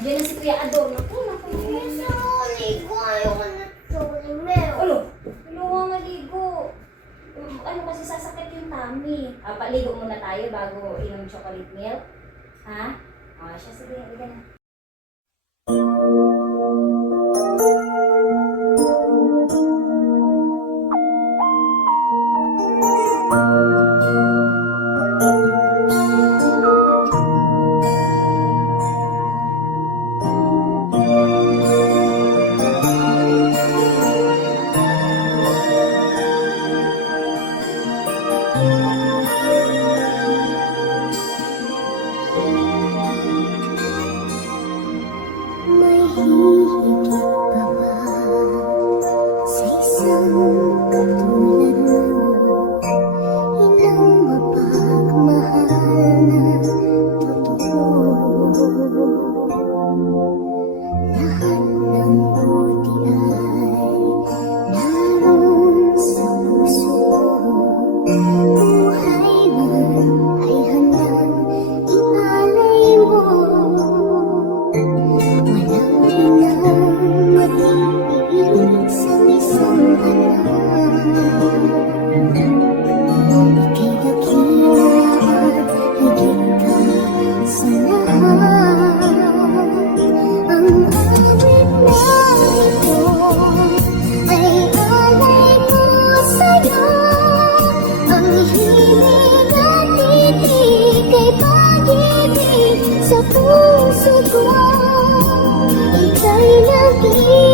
Andiyan na si Kuya Ador. Naku, naku. Ligo, ayaw na tumimeo. Ulo, nga maligo. Ano kasi sasakit yung tummy. Paligo muna tayo bago inom chocolate milk. Ha? Siya, sige, halika na. May hihigit pa ba sa isang katulad mo? Ilang mapagmahal na totoo. Lahat ng buti ay naroon sa puso ko. Buhay man ay handang ialay mo. Walang inang matipigilan sa isang anak. Ika'y dakila at higit ka sa lahat. Ang awit na ito ay alay ko sa'yo. Ang hilig at titig ay pag-ibig sa puso ko. Ika'y nag-iisip